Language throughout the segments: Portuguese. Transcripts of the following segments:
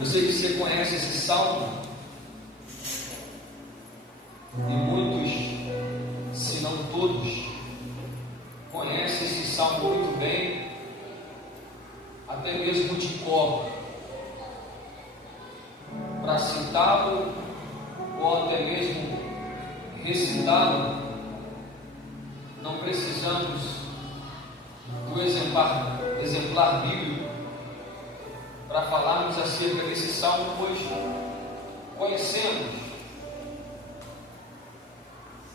Eu sei que você conhece esse salmo, e muitos, se não todos, conhecem esse salmo muito bem, até mesmo de cor, para citá-lo ou até mesmo recitá-lo. Não precisamos do exemplar bíblico para falarmos acerca desse salmo, pois conhecemos.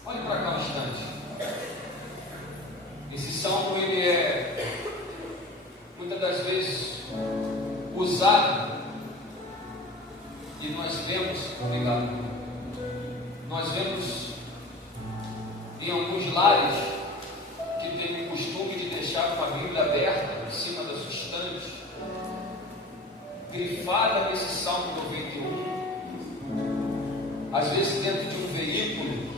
Olhe para cá um instante. Esse salmo, ele é muitas das vezes usado, e nós vemos, nós vemos em alguns lares que tem o costume de deixar com a Bíblia aberta em cima da sua estante, grifada nesse Salmo 91. Às vezes dentro de um veículo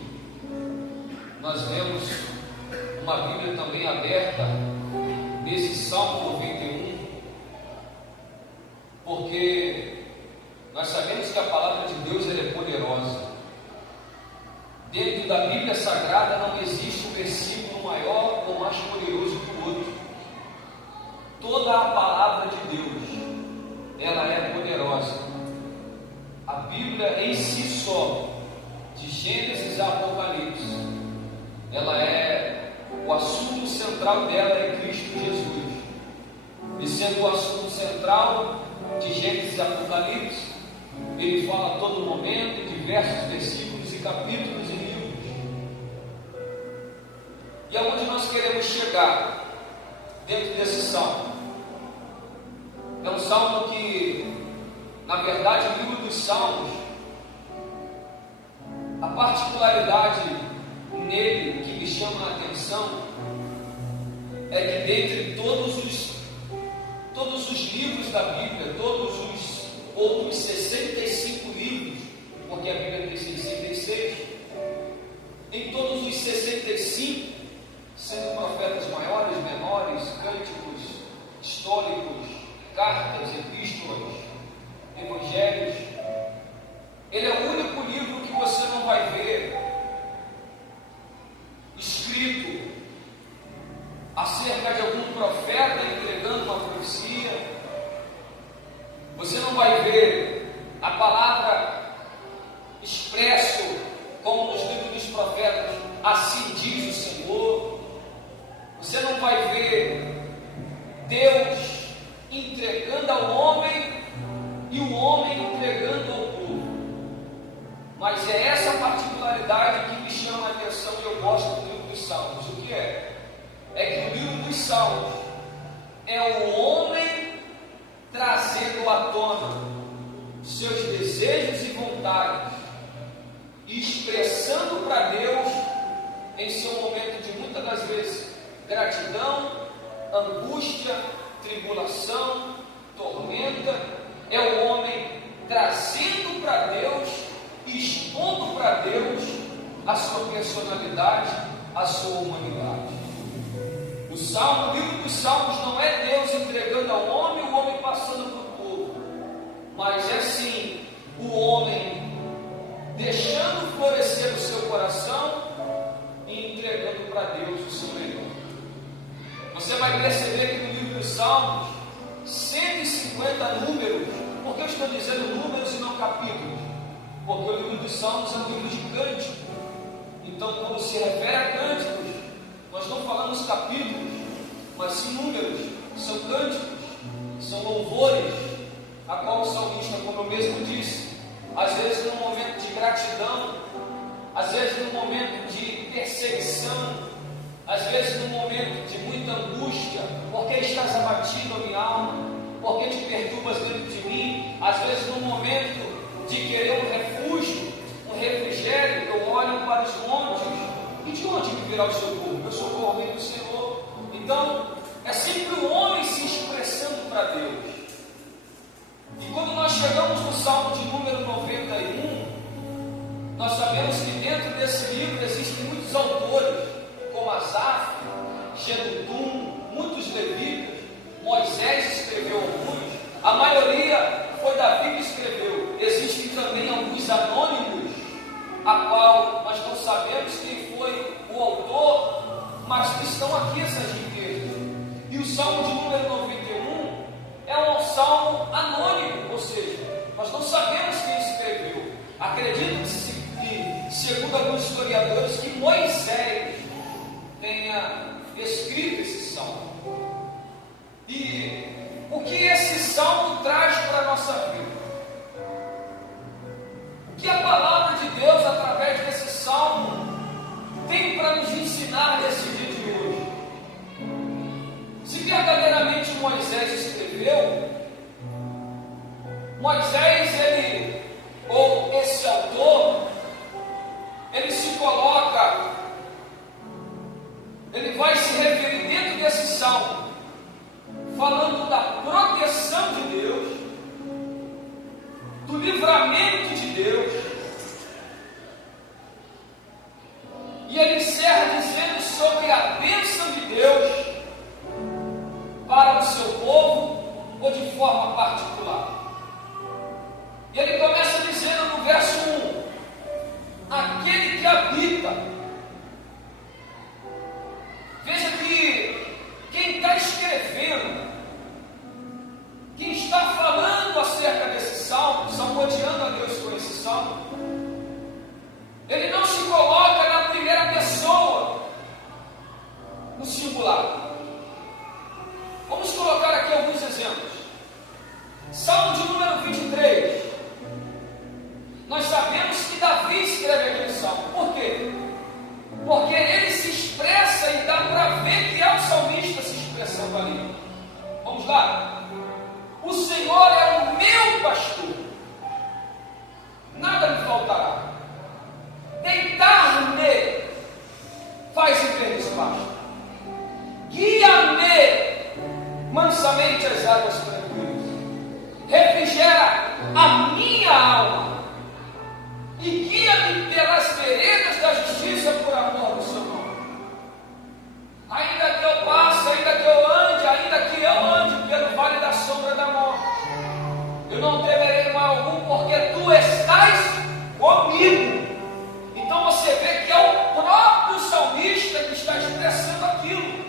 nós vemos uma Bíblia também aberta nesse Salmo 91, porque nós sabemos que a palavra de Deus ela é poderosa. Dentro da Bíblia Sagrada não existe um versículo maior ou mais poderoso que o outro. Toda a palavra de Deus, ela é poderosa. A Bíblia em si só, de Gênesis a Apocalipse, ela é, o assunto central dela é Cristo Jesus. E sendo o assunto central de Gênesis a Apocalipse, ele fala a todo momento, em diversos versículos e capítulos e livros. E aonde nós queremos chegar dentro desse salmo? É um salmo que, na verdade, o livro dos Salmos, a particularidade nele que me chama a atenção é que dentre todos os livros da Bíblia, todos os outros 65 livros, porque a Bíblia tem 66, em todos os 65, sendo profetas maiores, menores, cânticos, históricos, cartas, epístolas, evangelhos, ele é o único livro que você não vai ver escrito acerca de algum profeta entregando uma profecia. Você não vai ver a palavra expresso como nos livros dos profetas, assim diz o Senhor. Você não vai ver Deus entregando ao homem e o homem entregando ao povo. Mas é essa particularidade que me chama a atenção e eu gosto do livro dos Salmos. O que é? É que o livro dos Salmos é o homem trazendo à tona seus desejos e vontades e expressando para Deus em seu momento de muitas das vezes gratidão, angústia, tribulação, tormenta. É o homem trazendo para Deus e expondo para Deus a sua personalidade, a sua humanidade. O livro dos Salmos não é Deus entregando ao homem e o homem passando para o povo, mas é sim o homem deixando florescer o seu coração e entregando para Deus o seu melhor. Você vai perceber que no livro dos Salmos, 150 números. Por que eu estou dizendo números e não capítulos? Porque o livro dos Salmos é um livro de cântico. Então, quando se refere a cânticos, nós não falamos capítulos, mas sim números. São cânticos, são louvores, a qual o salmista, como eu mesmo disse, às vezes num momento de gratidão, às vezes num momento de perseguição, às vezes num momento de muita angústia, porque estás abatido a minha alma, porque te perturbas dentro de mim, às vezes num momento de querer um refúgio, um refrigério, eu olho para os montes, e de onde me virá o socorro? Meu socorro vem do Senhor. Então, é sempre o homem se expressando para Deus. E quando nós chegamos no Salmo de número 91, nós sabemos que dentro desse livro existem muitos autores, como Asaf, Gedutum, muitos levitas. Moisés escreveu alguns, a maioria foi Davi que a qual nós não sabemos quem foi o autor, mas que estão aqui essas riquezas. E o Salmo de número 91 é um salmo anônimo, ou seja, nós não sabemos quem escreveu. Acredito-se que, segundo alguns historiadores, que Moisés tenha escrito esse salmo. E o que esse salmo traz para a nossa vida? O que a palavra de Deus, através desse salmo, tem para nos ensinar nesse dia de hoje? Se verdadeiramente Moisés escreveu, Moisés, ou esse autor, ele se coloca, ele vai se referir dentro desse salmo, falando da proteção de Deus, do livramento de Deus, e ele encerra dizendo sobre a bênção de Deus para o seu povo, ou de forma particular. E ele começa dizendo no verso 1: aquele que habita. Veja que quem está escrevendo, quem está falando acerca desse salmo, salmodiando a Deus com esse salmo, ele não se coloca na primeira pessoa, no singular. Vamos colocar aqui alguns exemplos. Salmo de número 23. Nós sabemos que Davi escreve aquele salmo. Por quê? Porque ele se expressa e dá para ver que é o salmista se expressando ali. Vamos lá? O Senhor é o meu pastor, nada me faltará. Deitar-me faz em verdes pastos, guia-me mansamente às águas tranquilas, refrigera a minha alma e guia-me pelas veredas da justiça por amor do seu nome. Ainda que eu passe, ainda que eu ande pelo vale da sombra da morte, eu não temerei mal algum, porque tu estás comigo. Então você vê que é o próprio salmista que está expressando aquilo.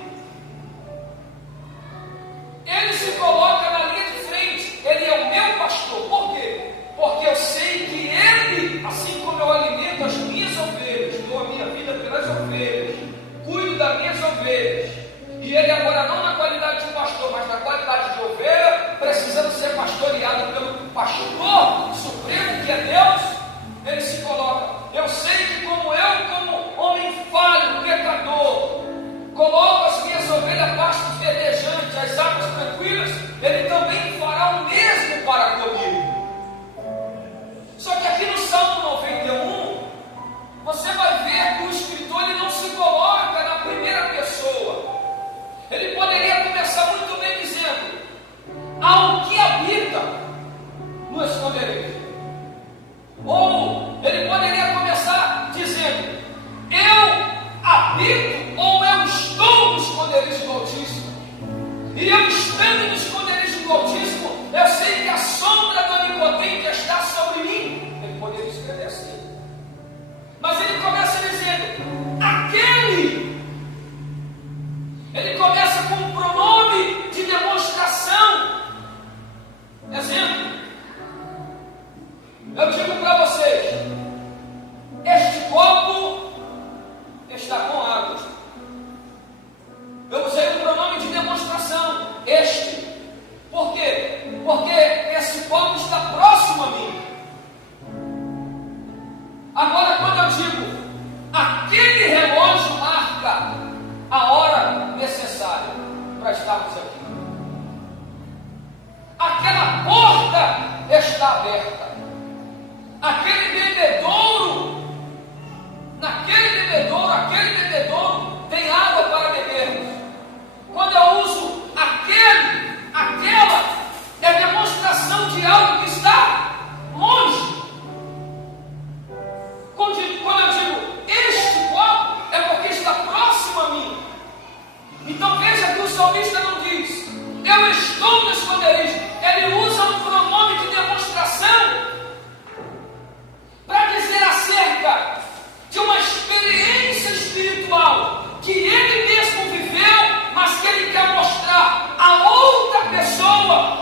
Ele se coloca na linha de frente. Ele é o meu pastor. Por quê? Porque eu sei que ele, assim como eu alimento as minhas ovelhas, dou a minha vida pelas ovelhas, cuido das minhas ovelhas, e ele agora não na qualidade de pastor, mas na qualidade de ovelha, precisando ser pastoreado pelo pastor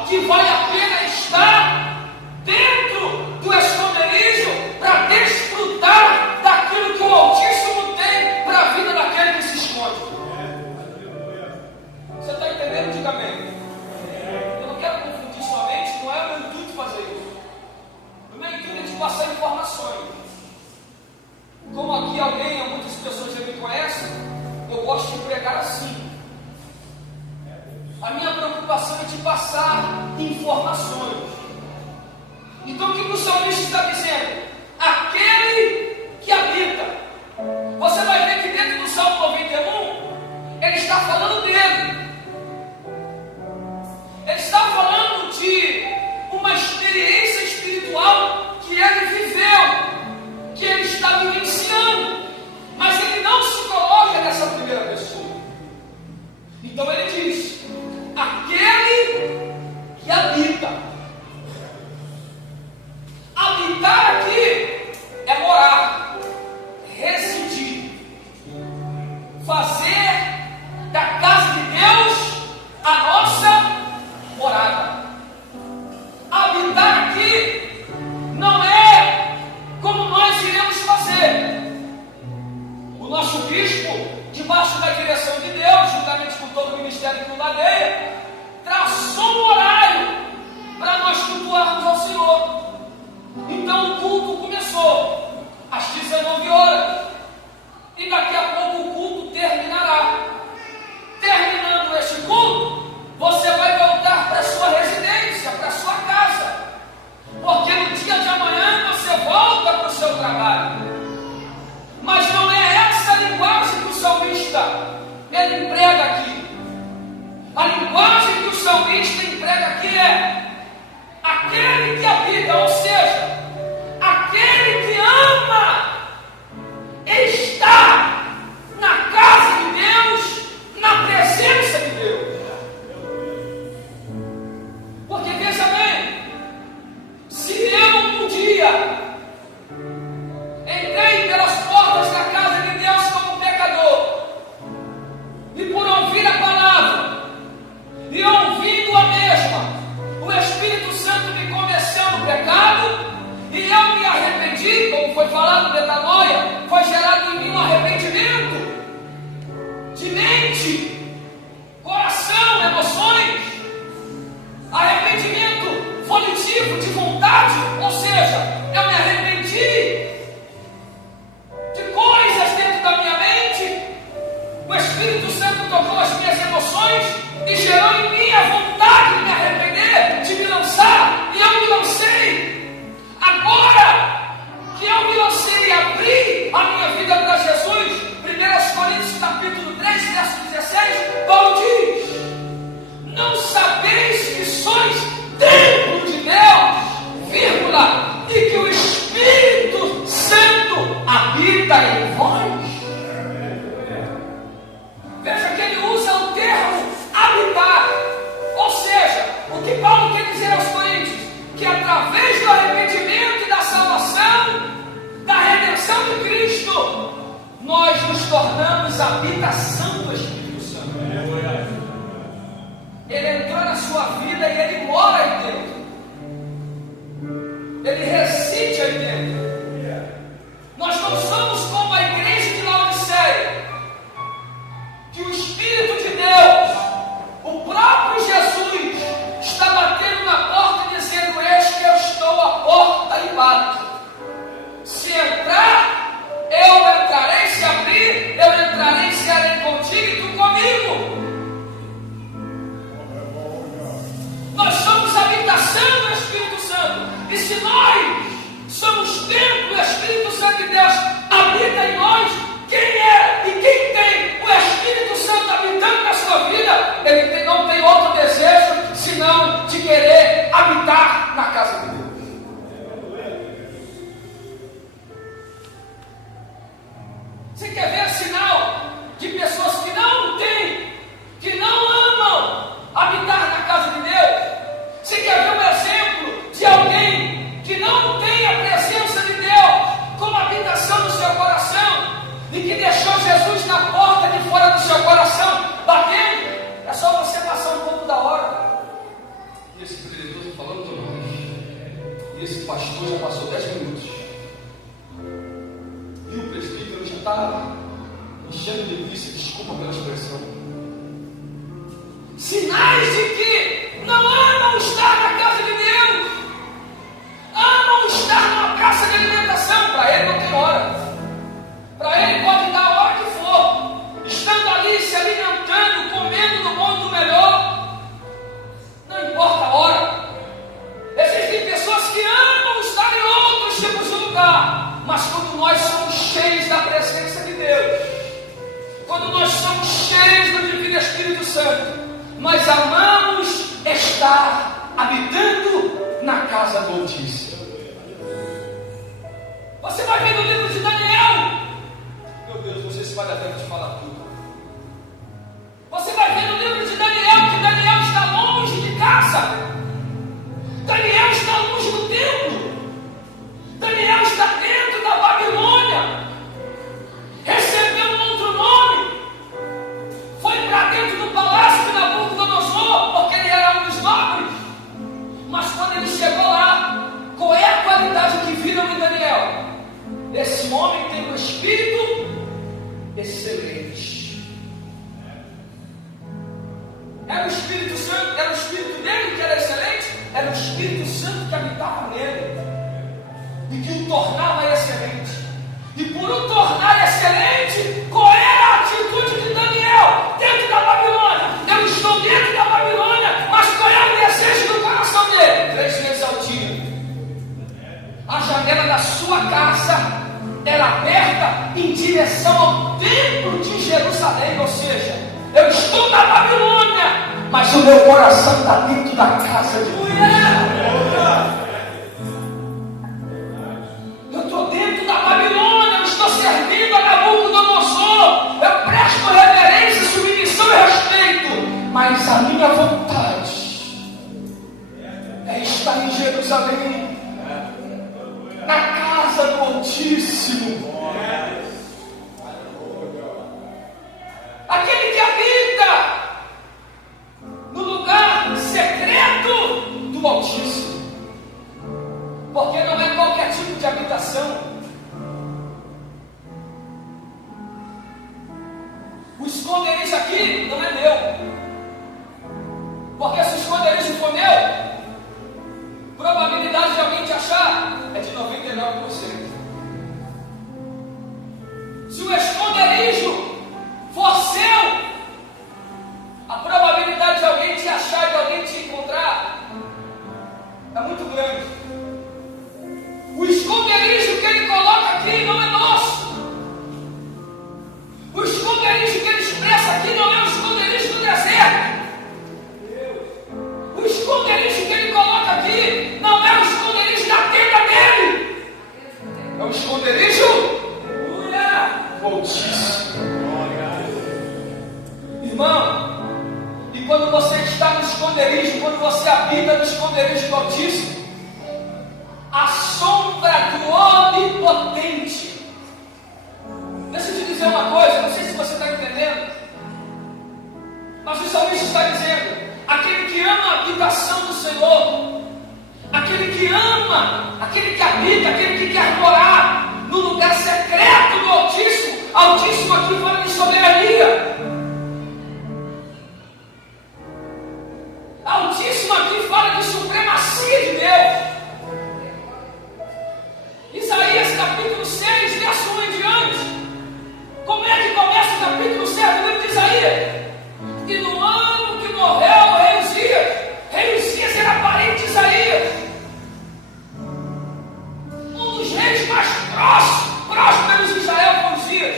que vale a pena estar dentro do esconderijo para desfrutar daquilo que o Altíssimo tem para a vida daquele que se esconde. Você está entendendo? Diga amém. Eu não quero confundir sua mente, não é o meu intuito fazer isso. O meu intuito é te passar informações. Como aqui muitas pessoas já me conhecem, eu gosto de pregar assim. A minha preocupação é te passar informações. Então o que o salmista está dizendo? Aquele que habita. Você vai ver que dentro do Salmo 91, ele está falando dele. Ele está falando de uma experiência espiritual que ele viveu, que ele está vivenciando, mas ele não se coloca nessa primeira pessoa. Então ele diz: aquele que habita. Habitar aqui é morar, residir, fazer da casa de Deus a nossa morada. Habitar aqui não é como nós iremos fazer. O nosso bispo, debaixo da direção de Deus, juntamente com todo o ministério que o ladeia, traçou um horário para nós cultuarmos ao Senhor. Então o culto começou às 19 horas e daqui a pouco o culto terminará. Terminando este culto, você vai voltar para a sua residência, para a sua casa, porque no dia de amanhã você volta para o seu trabalho. Mas não é essa a linguagem que o salmista ele emprega aqui. A linguagem que o salmista emprega aqui é aquele que habita, ou seja, aquele que ama, está na casa de Deus, na presença de Deus. Porque veja bem, se eu um dia entrei pelas portas da casa de Deus como pecador, e por ouvir a palavra, e ouvindo a mesma, o Espírito Santo me convenceu no pecado, e eu me arrependi, como foi falado, metanoia, foi gerado em mim um arrependimento de mente, coração, emoções, arrependimento volitivo, de vontade, ou seja, eu me arrependi de coisas dentro da minha mente. O Espírito Santo tocou as minhas emoções e gerou em mim a vontade de me arrepender, de me lançar, e eu me lancei. Agora que eu me lancei e abri a minha vida para Jesus, 1 Coríntios capítulo 3, verso 16, Paulo diz: não sabeis que sois templo de Deus, vírgula, e que o Espírito Santo habita em vós. Veja que ele usa o termo habitar, ou seja, o que Paulo quer dizer aos Coríntios? Que através do arrependimento e da salvação, da redenção de Cristo, nós nos tornamos a habitação do Espírito Santo. Ele entrou na sua vida e ele mora aí dentro. Ele reside aí dentro. Nós não somos como a igreja de Laodiceia, que o Espírito de Deus, o próprio Jesus, está batendo na porta dizendo: eis que eu estou à porta e bato. Se entrar, eu entrarei. Se abrir, eu entrarei e serei contigo e tu comigo. Nós somos a habitação do Espírito Santo. E se nós somos templo do Espírito Santo de Deus, habita em nós, quem é e quem tem o Espírito Santo habitando na sua vida, ele não tem outro desejo senão de querer habitar na casa de Deus. Você quer ver sinal de pessoas que não têm, que não amam habitar na casa de Deus? Você quer ver um exemplo de alguém que não tem a presença de Deus como habitação no seu coração e que deixou Jesus na porta de fora do seu coração batendo? É só você passar um pouco da hora nesse E esse pastor já passou 10 minutos. E o presbítero já está enchendo de linguiça, desculpa pela expressão. Sinais de que não amam estar na casa de Deus, amam estar numa praça de alimentação. Para ele não tem hora. Para ele pode dar a hora que for, estando ali se alimentando, comendo do bom e do melhor, não importa a hora. Existem pessoas que amam estar em outros tipos de lugar, mas quando nós somos cheios da presença de Deus, quando nós somos cheios do Divino Espírito Santo, nós amamos estar habitando na casa do Altíssimo. Você vai ver no livro de Daniel. Meu Deus, não sei se vale a pena te falar tudo. Você vai ver no livro de Daniel que Daniel está longe de casa. Daniel está longe do templo. Daniel está dentro da Babilônia. Recebeu um outro nome. Foi para dentro do palácio de Nabucodonosor, porque ele era um dos nobres. Mas quando ele chegou lá, qual é a qualidade que viram em Daniel? Esse homem tem um espírito excelente. Era o Espírito Santo, era o espírito dele que era excelente, era o Espírito Santo que habitava nele e que o tornava excelente. E por o tornar excelente, qual era a atitude de Daniel dentro da Babilônia? Eu estou dentro da Babilônia, mas qual é o desejo do coração dele? 3 vezes ao dia. A janela da sua casa era aberta em direção ao templo de Jerusalém, ou seja, eu estou na Babilônia, mas o meu coração está dentro da casa de Deus. Eu estou dentro da Babilônia, eu estou servindo a Nabucodonosor, eu presto reverência, submissão e respeito, mas a minha vontade é estar em Jerusalém, na casa do Altíssimo. Aquele que habita no lugar secreto do Altíssimo. Porque não é qualquer tipo de habitação. O esconderijo aqui não é meu. Porque se o esconderijo for meu, probabilidade de alguém te achar é de 99%. Se o esconderijo for seu, a probabilidade de alguém te achar e de alguém te encontrar é muito grande. O esconderijo que ele coloca aqui não é nosso. O esconderijo que ele expressa aqui não é o esconderijo do deserto. O esconderijo que ele coloca aqui não é o esconderijo da tenda dele. É o esconderijo do Altíssimo. Irmão, e quando você está no esconderijo, quando você habita no esconderijo do Altíssimo, a sombra do Onipotente. Deixa eu te dizer uma coisa, não sei se você está entendendo, mas o salmista está dizendo: aquele que ama a habitação do Senhor, aquele que ama, aquele que habita, aquele que quer morar no lugar secreto do Altíssimo. Altíssimo aqui fala de soberania. Altíssimo aqui fala de supremacia de Deus. Isaías capítulo 6, verso 1 em diante. Como é que começa o capítulo 6 do livro de Isaías? E no ano que morreu o rei Uzias era parente de Isaías, um dos reis mais prósperos de Israel foi Uzias.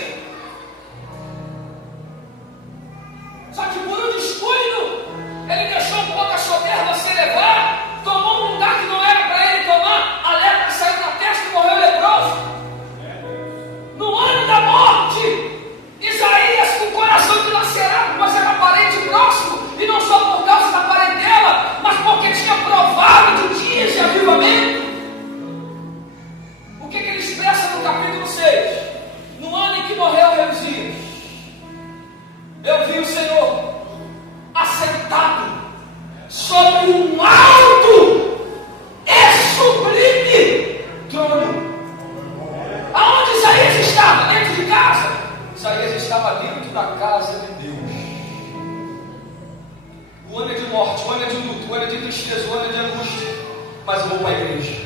mas eu vou para a igreja.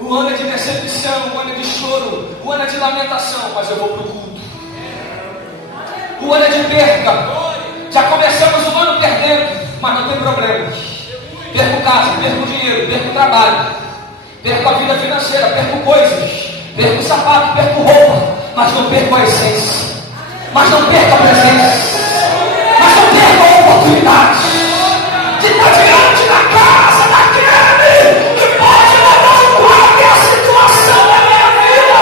O ano é de decepção, o ano é de choro, o ano é de lamentação, mas eu vou para o culto. O ano é de perda. Já começamos o ano perdendo, mas não tem problema. Perco casa, perco dinheiro, perco trabalho, perco a vida financeira, perco coisas, perco sapato, perco roupa, mas não perco a essência, mas não perco a presença, mas não perco a oportunidade de estar diante da casa daquele que pode levar qualquer situação da minha vida.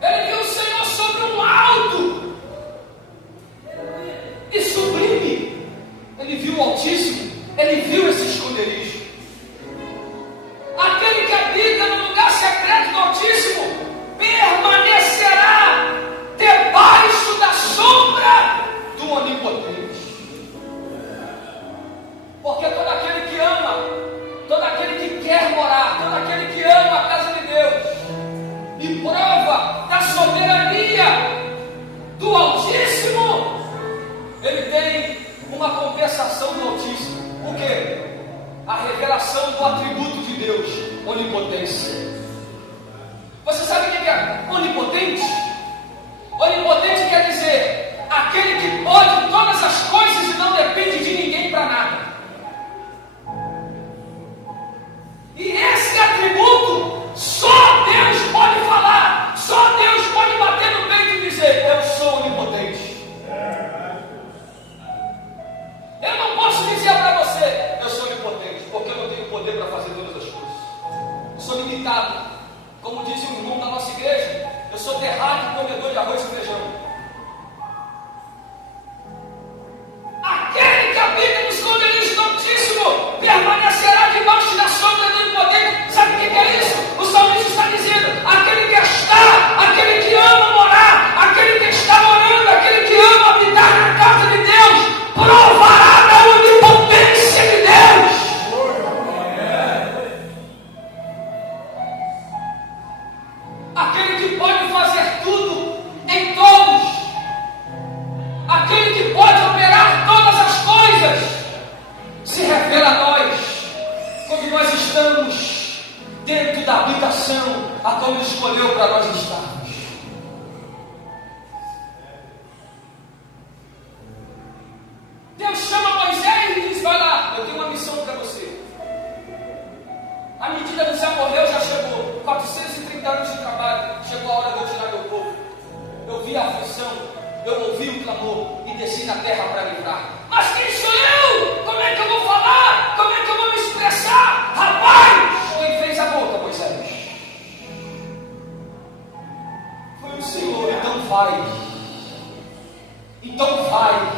Ele viu o Senhor sobre um alto e sublime. Ele viu o Altíssimo, ele viu esse esconderijo. Aquele que habita no lugar secreto do Altíssimo permanecerá debaixo da sombra do Onipotente. Porque todo aquele que ama, todo aquele que quer morar, todo aquele que ama a casa de Deus e prova da soberania do Altíssimo, ele tem uma compensação do Altíssimo. O quê? A revelação do atributo de Deus, onipotência. Você sabe o que é onipotente? Onipotente quer dizer aquele que pode todas as coisas e não depende de ninguém para nada. E esse atributo só Deus pode falar, só Deus pode bater no peito e dizer: eu sou onipotente. Eu não posso dizer para você: eu sou onipotente, porque eu não tenho poder para fazer todas as coisas. Eu sou limitado. Como diz um irmão da nossa igreja, eu sou terráqueo, comedor de arroz e feijão. Aquele que habita no esconderijo do Altíssimo permanecerá debaixo da sombra do Onipotente. Sabe o que é isso? O salmista está dizendo: aquele que está, aquele que ama morar, aquele que está morando, aquele que ama habitar na casa de Deus, provará da onipotência de Deus. Aquele que pode fazer tudo em todos, aquele que pode operar todas as coisas, se revela a nós quando nós estamos dentro da habitação a qual Ele escolheu para nós estarmos. Deus chama Moisés e diz: vai lá, eu tenho uma missão para você. A medida do seu morreu já chegou. 430 anos de trabalho. Chegou a hora de eu tirar meu povo. Eu vi a aflição, eu ouvi o clamor e desci na terra para livrar. Mas quem sou eu? Como é que eu vou falar? Como é que eu vou me expressar? Rapaz, quem fez a boca, Moisés? Foi o Senhor. Então vai. Então vai.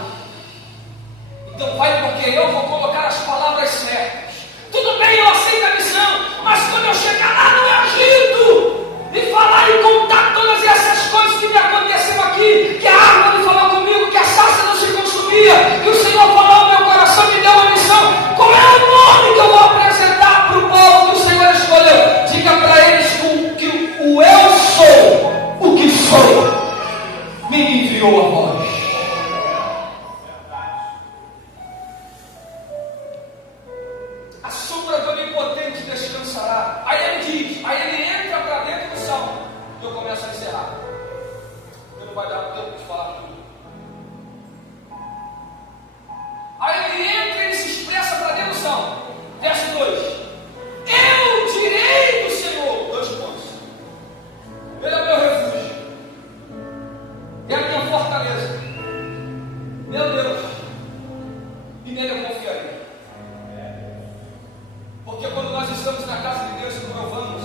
Então vai, porque eu vou colocar as palavras certas. Tudo bem, eu aceito a missão, mas quando eu chegar lá no Egito e falar e contar todas essas coisas que me aconteceram aqui, que a árvore falou comigo, que a sarça não se consumia, que o Senhor falou ao meu coração, me deu uma missão, qual é o nome que eu vou apresentar para o povo que o Senhor escolheu? Diga para eles que o eu sou, o que sou, me enviou a voz. Descansará. Aí ele diz, aí ele entra para dentro do salmo. E eu começo a encerrar. Porque não vai dar tempo de falar tudo. Aí ele entra e ele se expressa para dentro do salmo. Verso 2: eu direi do Senhor, 2 pontos. Ele é o meu refúgio, é a minha fortaleza, meu Deus, e nele eu confiarei. Porque quando nós estamos na casa de Deus e provamos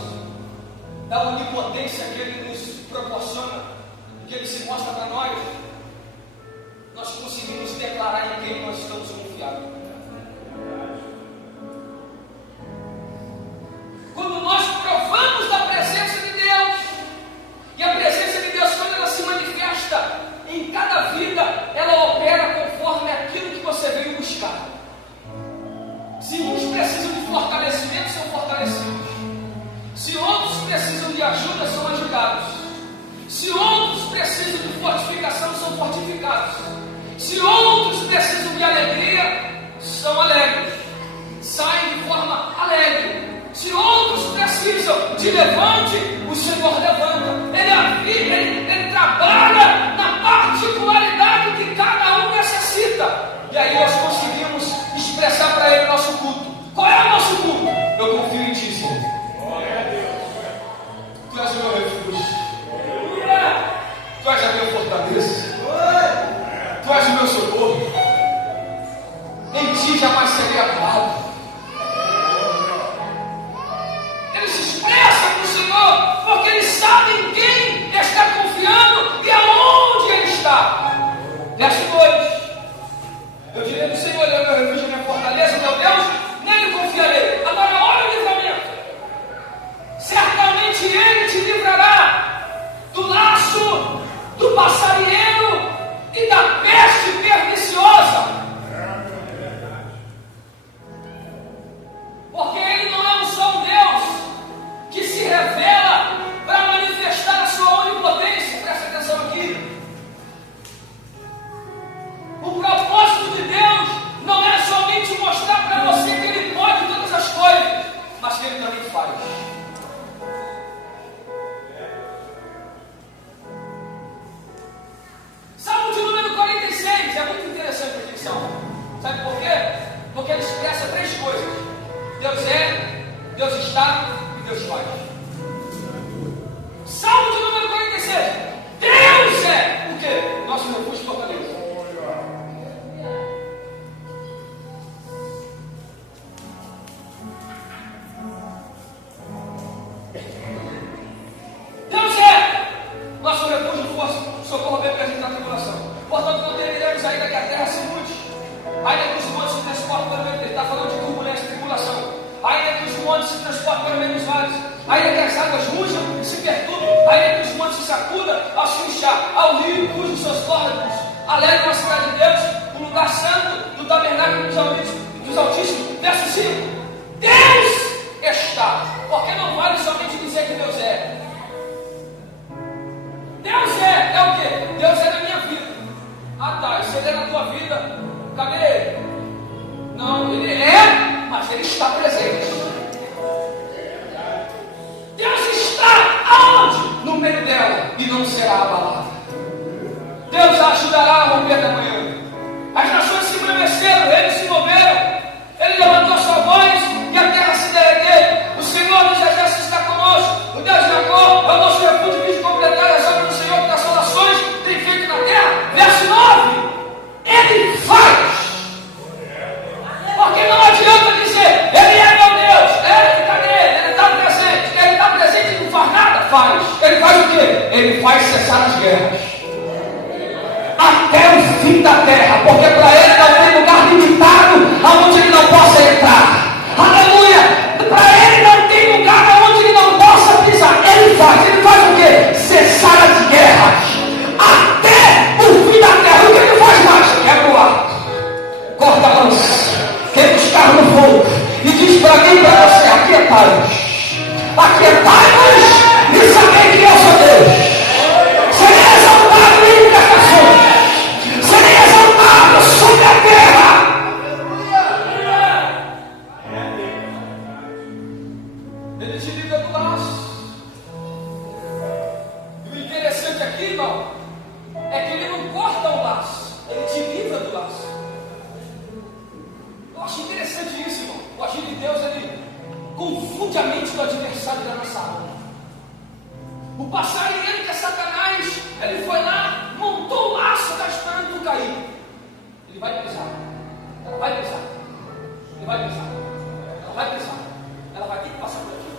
da onipotência que Ele nos proporciona, que Ele se mostra para nós, nós conseguimos declarar em quem nós estamos confiados. Quando nós provamos da presença de Deus, e a presença de Deus, quando ela se manifesta em cada vida, ela opera conforme aquilo que você veio buscar. Se uns precisam de fortalecimento, são fortalecidos. Se outros precisam de ajuda, são ajudados. Se outros precisam de fortificação, são fortificados. são alegres, saem de forma alegre. Se outros precisam de levante, o Senhor levanta. Ele trabalha na particularidade que cada um necessita. E aí nós conseguimos expressar para Ele o nosso culto. Qual é o nosso culto? Eu confio em Ti, Senhor. Tu és o meu refúgio. Tu és a minha fortaleza. Tu és o meu socorro. Em Ti jamais serei abalado. Eles se expressam para o Senhor porque eles sabem em quem está confiando e aonde Ele está. Verso 2. Eu direi do Senhor, Ele é o meu refúgio, minha fortaleza, meu Deus, nele confiarei. Agora olha o livramento. Certamente Ele te livrará do laço do passarinheiro e da peste perniciosa. Porque Ele não é só um Deus que se revela para manifestar a sua onipotência. Presta atenção aqui. O propósito de Deus não é somente mostrar para você que Ele pode todas as coisas, mas que Ele também faz. Salmo de número 46 é muito interessante a ficção. Sabe por quê? Porque ele expressa três coisas: Deus é, Deus está e Deus faz. Salmo de número 46. Deus é o quê? Nosso refúgio e fortaleza. Deus é nosso refúgio, força, socorro bem presente na tribulação. Portanto, não temeremos ainda que a terra se mude, ainda que os montes se transportem para o meio. Ele está falando de turbulência e tribulação. Ainda que os montes se transportem para o meio dos vales, ainda que as águas rujam e se perturbem, ainda que os montes se sacudam ao se inchar, ao rio cujos seus córregos alegram a cidade de Deus, o lugar santo do tabernáculo dos Altíssimos. Verso 5. Deus está. Porque não vale somente dizer que Deus é. Deus é o quê? Deus é na minha vida. Ah tá, se Ele é na tua vida, cadê Ele? Não, Ele é, mas Ele está presente. Deus está aonde? No meio dela e não será abalada. Deus a ajudará a romper da manhã. As nações se estremeceram, eles se moveram. Ele levantou sua voz e a terra se derreteu. O Senhor dos exércitos está conosco. O Deus de Jacó é o nosso refúgio de completar as obras do Senhor, que as salvações tem feito na terra. Verso 9. Ele faz. Porque não adianta dizer, Ele é meu Deus, Ele está presente, Ele está presente e não faz nada, faz. Ele faz o quê? Ele faz cessar as guerras até o fim da terra, porque para Ele não tem lugar limitado aonde Ele não possa entrar. Aleluia! Para Ele não tem lugar aonde Ele não possa pisar. Ele faz o quê? Cessar as guerras até o fim da terra. O que Ele faz mais? Quebra o arco, corta a lança, queima os carros no fogo e diz para mim e para você: aquietai-vos e sabei que eu sou Deus. Serei exaltado entre as nações, serei exaltado sobre a terra. Ele te livra do laço. E o interessante aqui, irmão, é que Ele não corta o laço, Ele te livra do laço. Eu acho interessante isso, irmão. O agir de Deus, Ele confunde a mente do adversário da nossa alma. O passarinheiro que é Satanás, ele foi lá, montou o laço, está esperando tu cair. Ele vai pisar, ela vai pisar, ele vai pisar, ela vai pisar, ela vai ter que passar por aqui.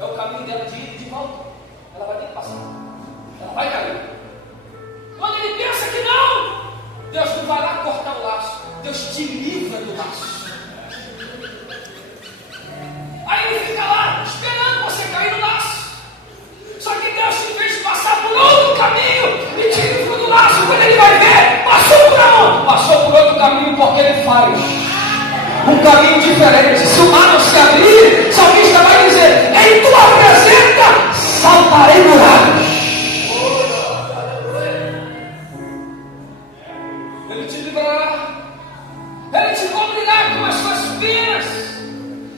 É o caminho dela de ir e de volta. Ela vai ter que passar, ela vai cair. Quando ele pensa que não, Deus não vai lá cortar o laço, Deus te livra do laço. Aí ele fica lá esperando você cair no laço. Só que Deus te fez passar por outro caminho e te livrou do laço. Quando Ele vai ver, passou por onde? Passou por outro caminho, porque Ele faz um caminho diferente. Se o mar não se abrir, o salmista vai dizer: em tua presença saltarei muralhas. Ele te livrará, Ele te cobrirá com as penas,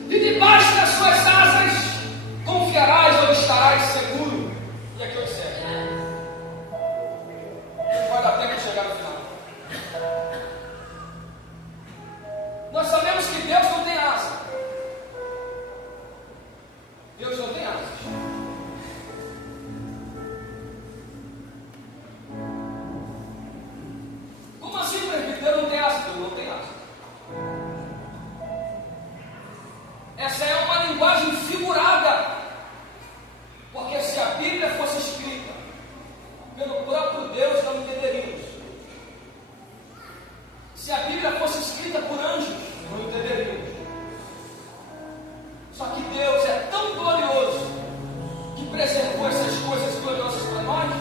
e debaixo das suas asas confiarás ou estarás seguro. E aqui eu observo. Não vai dar tempo de chegar no final. Nós sabemos que Deus não tem asa. Deus não tem asas. Como assim, presbítero? Deus não tem asas? Deus não tem asas. Essa é uma linguagem figurada. Porque se a Bíblia fosse escrita pelo próprio Deus, não entenderíamos. Se a Bíblia fosse escrita por anjos, não entenderíamos. Só que Deus é tão glorioso que preservou essas coisas gloriosas para nós,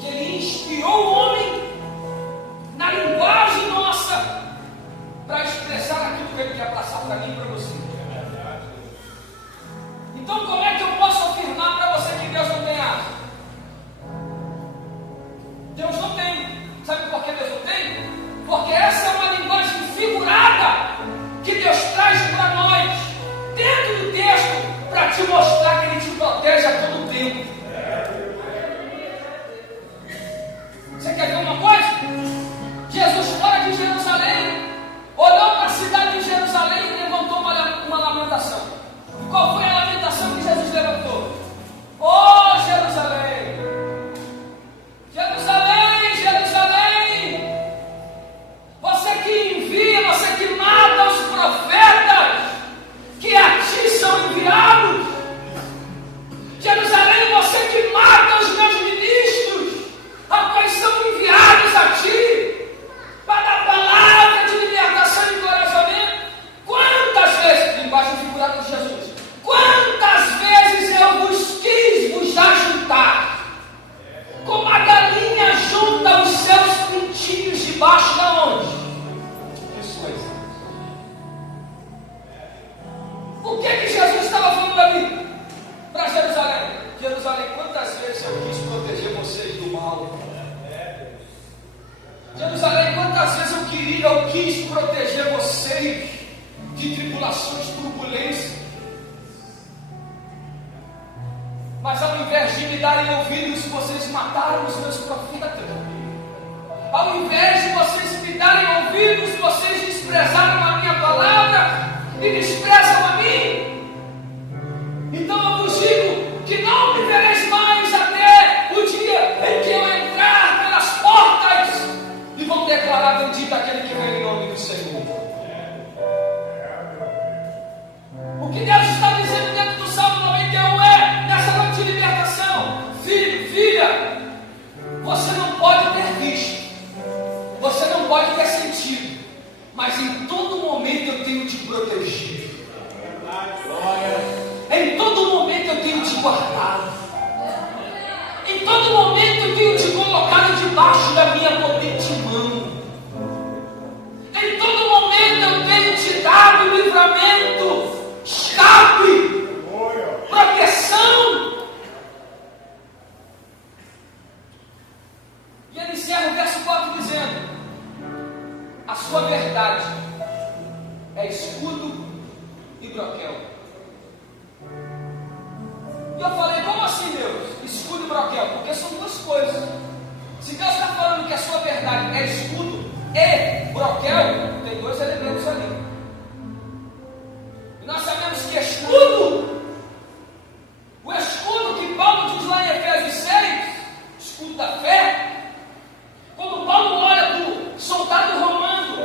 que Ele inspirou o homem na linguagem nossa para expressar aquilo que Ele quer passar para mim e para você. Então, como é que eu posso afirmar para você que Deus não tem asa? Deus não tem. Sabe por que Deus não tem? Porque essa é uma linguagem figurada que Deus traz para nós dentro do texto para te mostrar que Ele te protege a todo tempo. Você quer ver uma coisa? Jesus, fora de Jerusalém, olhou para a cidade de Jerusalém e levantou uma lamentação. E qual foi a lamentação que Jesus levantou? Oh, Jerusalém! Jerusalém, Jerusalém! Você que envia, você que mata os profetas que a ti são enviados. Jerusalém, você que mata os meus ministros, a quais são enviados a ti, para dar palavra de libertação e encorajamento. Quantas vezes, linguagem figurada de Jesus, quantas vezes eu vos quis vos ajuntar, como a galinha junta os seus pintinhos debaixo da onde? Que coisa. O que Jesus estava falando ali para Jerusalém? Jerusalém, quantas vezes eu quis proteger vocês do mal? Jerusalém, quantas vezes eu quis proteger vocês de tribulações, turbulências. Mas ao invés de me darem ouvidos, vocês mataram os meus profetas. Ao invés de vocês me darem ouvidos, vocês desprezaram a minha palavra e desprezam a mim. Então eu vos digo que não me vereis mais até o dia em que eu entrar pelas portas e vão declarar bendito aquele que vem em nome do Senhor. O que Deus está dizendo dentro do Salmo 91 é, nessa noite de libertação: filho, filha, você não pode ter visto, você não pode ter sentido, mas em todo momento eu tenho te protegido. Em todo momento eu tenho te guardado. Em todo momento eu tenho te colocado debaixo da minha potente mão. Em todo momento eu tenho te dado livramento, escape, proteção. E ele encerra o verso 4 dizendo: a sua verdade é escudo e broquel. E eu falei, como assim, Deus? Escudo e broquel? Porque são duas coisas. Se Deus está falando que a sua verdade é escudo e broquel, tem dois elementos ali. E nós sabemos que escudo, o escudo que Paulo diz lá em Efésios 6, escudo da fé, quando Paulo olha para o soldado romano,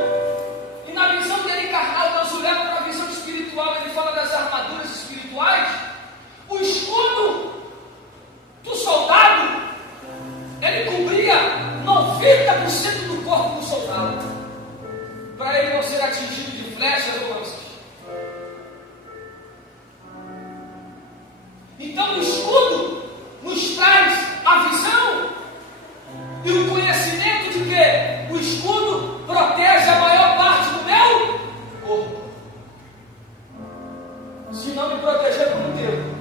e na visão dele carnal, Deus o leva para a visão espiritual, ele fala das armaduras espirituais. O escudo do soldado, ele cobria 90% do corpo do soldado, para ele não ser atingido de flechas ou lanças. Então o escudo nos traz a visão e o conhecimento de que o escudo protege a maior parte do meu corpo. Se não me proteger por inteiro.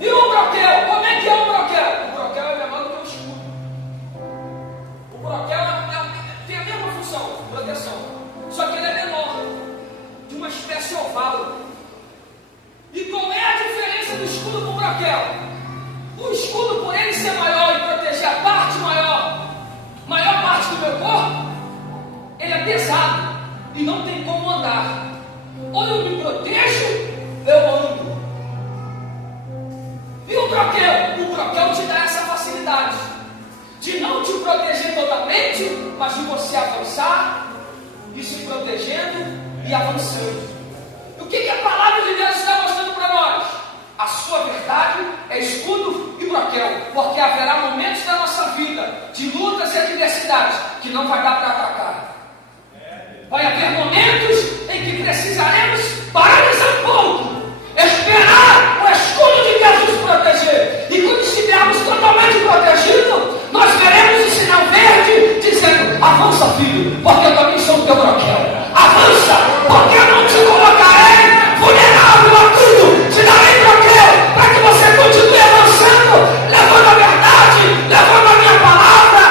E o broquel? Como é que é o broquel? O broquel é menor do que o escudo. O broquel tem a mesma função, proteção. Só que ele é menor. meu corpo, ele é pesado e não tem como andar. Ou eu me protejo, eu ando. E o broquel? O broquel te dá essa facilidade de não te proteger totalmente, mas de você avançar e se protegendo e avançando. O que a palavra de Deus está mostrando para nós? A sua verdade é escudo e broquel, porque haverá momentos da nossa vida de lutas e adversidades que não vai dar para atacar. Vai haver momentos em que precisaremos paralisar um pouco, esperar o escudo de Deus nos proteger. E quando estivermos totalmente protegidos, nós veremos o sinal verde dizendo: avança, filho, porque eu também sou o teu broquel. Avança, porque eu não te colocarei vulnerável a tudo. Te darei broquel para que você continue avançando, levando a verdade, levando a minha palavra.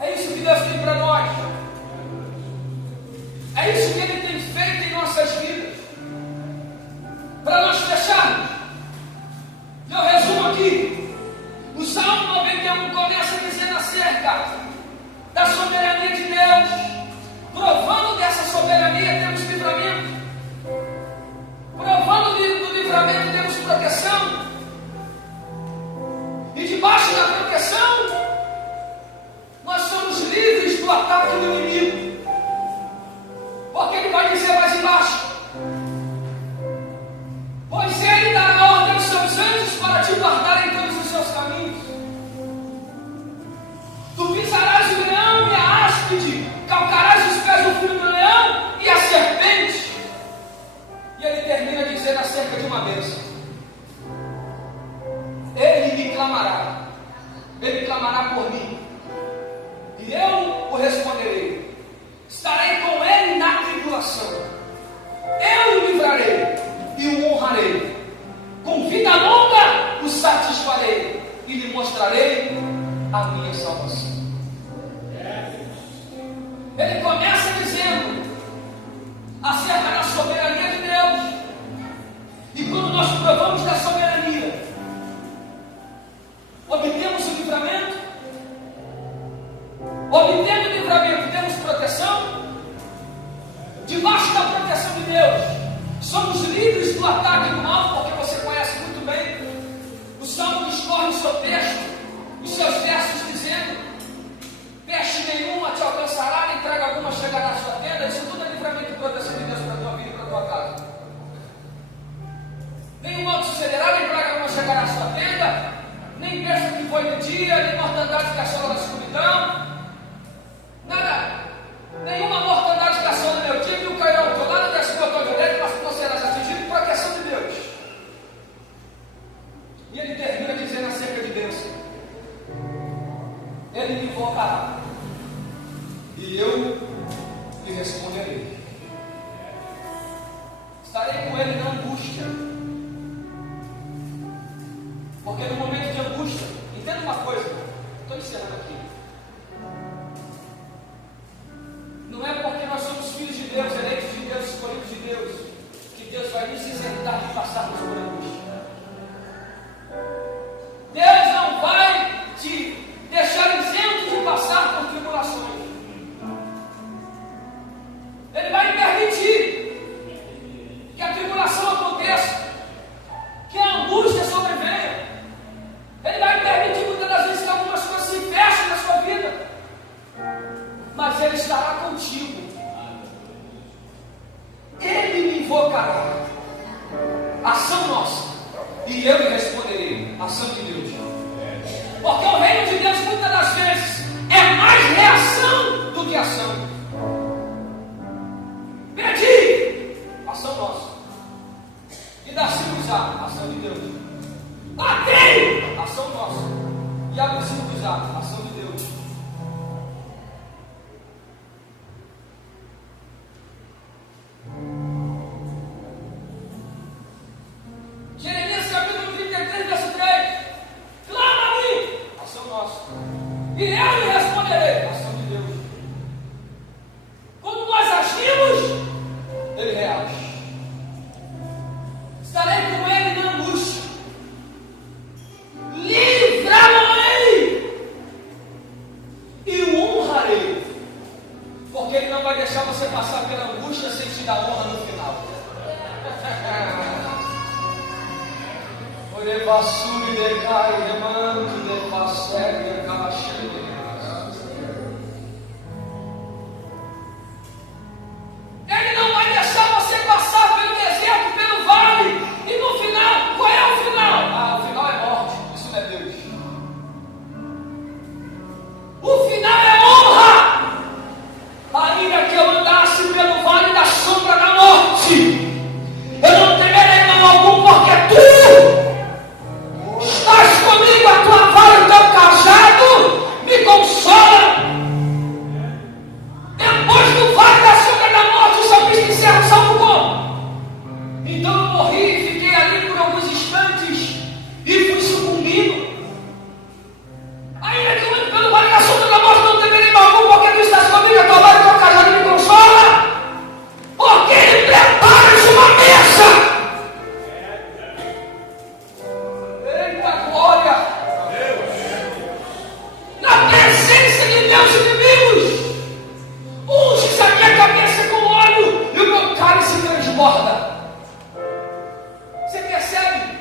É isso que Deus tem para nós. É isso que Ele tem feito em nossas vidas. Para nós fecharmos, eu resumo aqui. O Salmo 91 começa dizendo acerca da soberania de Deus. Provando dessa soberania temos livramento. Provando do livramento temos proteção. E debaixo da proteção nós somos livres do ataque do inimigo. Porque ele vai dizer mais embaixo: pois ele dará ordem aos seus anjos para te guardar em todos os seus caminhos. Tu pisarás o leão e a áspide, calcarás os pés do filho do leão e a serpente. E ele termina dizendo acerca de uma bênção: ele me clamará, ele clamará por mim, e eu o responderei. Estarei com ele na tribulação, eu o livrarei e o honrarei. Com vida longa o satisfarei e lhe mostrarei a minha salvação. Ele começa dizendo acerca da soberania de Deus. E quando nós provamos da soberania, obtemos o livramento. Obtendo o livramento, temos proteção. Debaixo da proteção de Deus, somos livres do ataque do mal, porque você conhece muito bem. O Salmo discorre o seu texto, os seus versos dizendo: peste nenhuma te alcançará, nem praga alguma chegará à sua tenda. Isso tudo é livramento e proteção de Deus para a tua vida e para a tua casa. Nenhum mal te sucederá, nem praga alguma chegará à sua tenda, nem besta que foi de dia, nem mortandade que assola na escuridão. Nada, nenhuma mortandade que assola no meu dia, e o cairão ao teu lado, desce ao teu direito, mas tu não serás atingido. Proteção de Deus. E ele termina dizendo acerca de Deus: ele me invocará e eu lhe responderei. Estarei com ele na angústia. Porque no momento de angústia, entenda uma coisa, estou encerrando aqui. Não é porque nós somos filhos de Deus, eleitos de Deus, escolhidos de Deus, que Deus vai nos isentar de passarmos por angústia. Deus não vai te deixar isento de passar por tribulações. Ele vai permitir que a tribulação aconteça, que a angústia sobrevenha. Ele vai permitir muitas das vezes que algumas coisas se fechem na sua vida, mas Ele estará contigo. Ele me invocará, ação nossa, e eu lhe responderei, ação de Deus. Porque o reino de Deus muitas das vezes é mais reação do que ação. Pedi, ação nossa, e dá-se-nos-á, ação de Deus. Batei, ação nossa, e abre-se-nos-á, ação de Deus. Jeremias capítulo 33, verso 3: clama a mim, ação nossa, e eu lhe responderei, ação de Deus. Quando nós agimos, Ele reage. Estarei com Ele na angústia. Revassuri decai, remanto, devassere, decaixa, Ele não vai deixar você passar pelo deserto, pelo vale, e no final, qual é o final? Ah, o final é morte, isso não é Deus. O final é honra. Ainda que eu andasse pelo vale da sombra da morte, eu não temerei mal algum, porque tu estás comigo, a tua vara e o teu cajado me consola. Depois do vale da sombra da morte, o salmista encerra o salmo como? Então eu morri, fiquei ali por alguns instantes e fui sucumbindo. Ainda que eu ande pelo vale da sombra da morte, não temerei mal algum, porque tu estás comigo, a tua vara e o teu cajado me consola. Porque ele prepara-te uma mesa. Na presença de meus inimigos, unges a minha cabeça com óleo e o meu cálice transborda. Você percebe?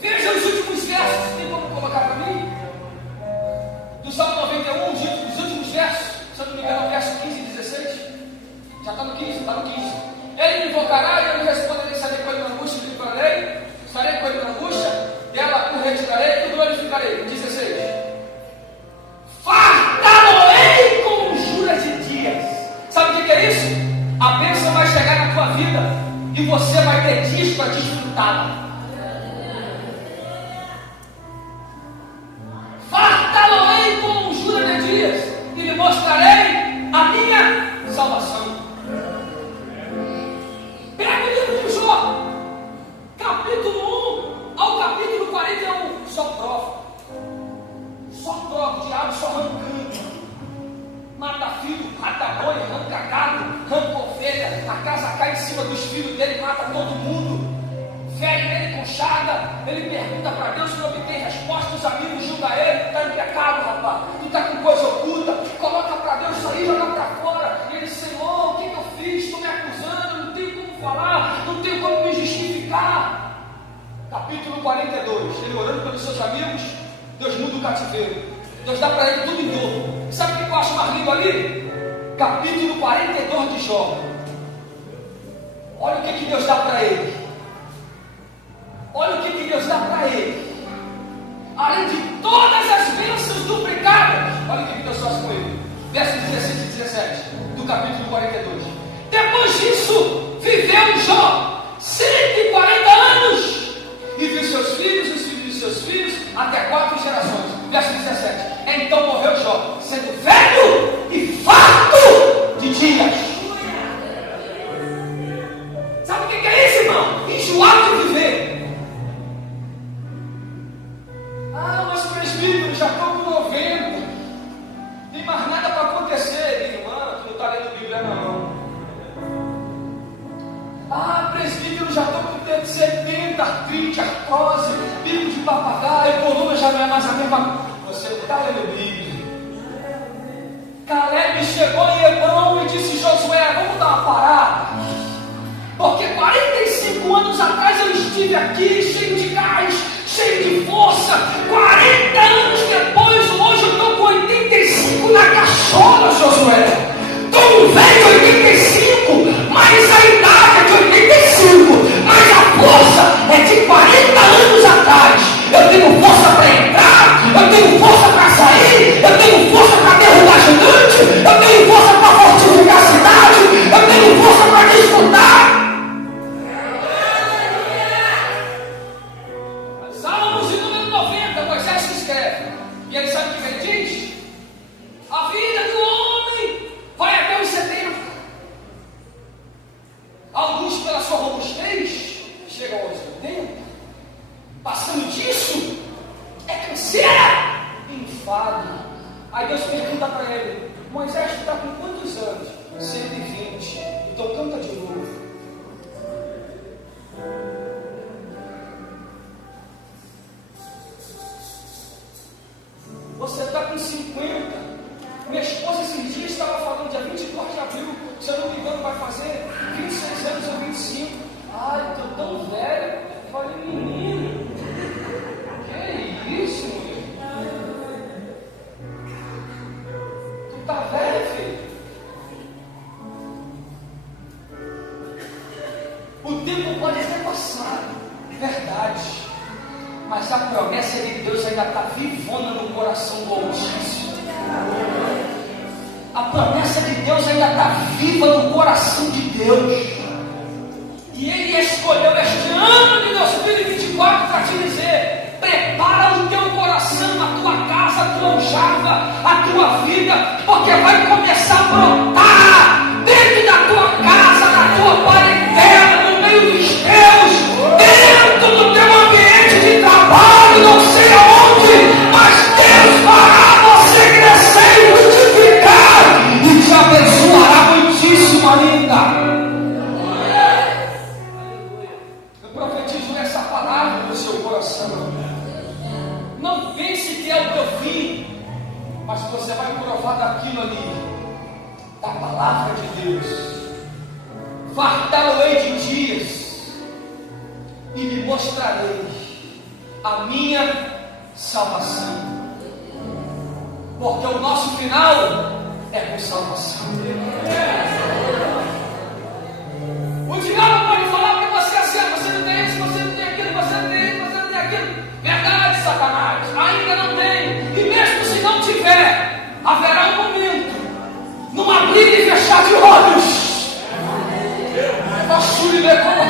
Veja os últimos versos. Tem como colocar para mim? Do Salmo 91, os últimos versos. Se eu não me engano, verso 15 e 16. Já está no 15, está no 15. Ele me invocará e eu lhe responderei: estarei com ele na angústia, lhe livrarei. Estarei com ele na angústia, dela o retirarei e o glorificarei. 16. Fartá-lo-ei com juras de dias. Sabe o que é isso? A bênção vai chegar na tua vida e você vai ter dias para desfrutá-la. Fartá-lo-ei com juras de dias e lhe mostrarei a minha salvação. Pega o livro de Jó, capítulo 1 ao capítulo 41. Só prova. Só prova, o diabo só arrancando. Mata filho, mata boi, arranca gado, arranca ovelha. A casa cai em cima dos filhos dele, mata todo mundo. Fere ele com chaga. Ele pergunta para Deus, não obtém resposta. Os amigos julgam ele: tu está em pecado, rapaz, tu está com coisa oculta. Coloca para Deus isso aí, joga para fora. E ele: Senhor, o que eu fiz? Estou me acusando, não tenho como falar, não tenho como me justificar. Capítulo 42, ele orando pelos seus amigos. Deus muda o cativeiro. Deus dá para ele tudo em dobro. Sabe o que eu acho mais lindo ali? Capítulo 42 de Jó. Olha o que Deus dá para ele. Olha o que Deus dá para ele. Além de todas as bênçãos duplicadas, olha o que Deus faz com ele. Versos 16 e 17 do capítulo 42. Depois disso, viveu Jó 140 anos e viu seus filhos, os filhos de seus filhos, até 4 gerações. Verso 17. Então morreu Jó, sendo velho e farto de dias. Sabe o que é isso, irmão? Enjoado de viver. Ah, mas presbítero, já estou com 90. Tem mais nada para acontecer. Irmã, tu não está lendo Bíblia, não. Ah, presbítero, já estou com 70, artrite, artrose, bico de papagaio, coluna já não é mais a mesma coisa. Você não está lendo Bíblia. Caleb chegou em Hebron e disse: Josué, vamos dar uma parada. Porque 45 anos atrás eu estive aqui cheio de gás, cheio de força. 40 anos depois, hoje eu estou com 85 na cachola, Josué. Estou um velho de 85, mas a idade é de 85, mas a força é de 40 anos atrás. Eu tenho força para entrar, eu tenho força para sair, eu tenho força para derrubar gigante, eu tenho força para fortificar a cidade, eu tenho força para disputar. Salmos de número 90, Isso é passado, verdade. Mas a promessa de Deus ainda está vivona no coração do Altíssimo. A promessa de Deus ainda está viva no coração de Deus. E Ele escolheu este ano de 2024 para te dizer: prepara o teu coração, a tua casa, a tua aljava, a tua vida, porque vai começar a brotar dentro da tua casa, da tua parentela, no meio dos teus, dentro do teu ambiente de trabalho, não sei aonde, mas Deus fará você crescer e multiplicar e te abençoará muitíssimo ainda. Eu profetizo essa palavra no seu coração. Não pense que é o teu fim, mas você vai provar daquilo ali, da palavra de Deus. Fartá-lo-ei de dias e lhe mostrarei a minha salvação, porque o nosso final é com salvação. O diabo pode falar que você é assim: você não tem isso, você não tem aquilo, você não tem isso, você não tem aquilo. Verdade, Satanás, ainda não tem. E mesmo se não tiver, haverá um momento, num abrir e fechar de olhos, nós subiremos como a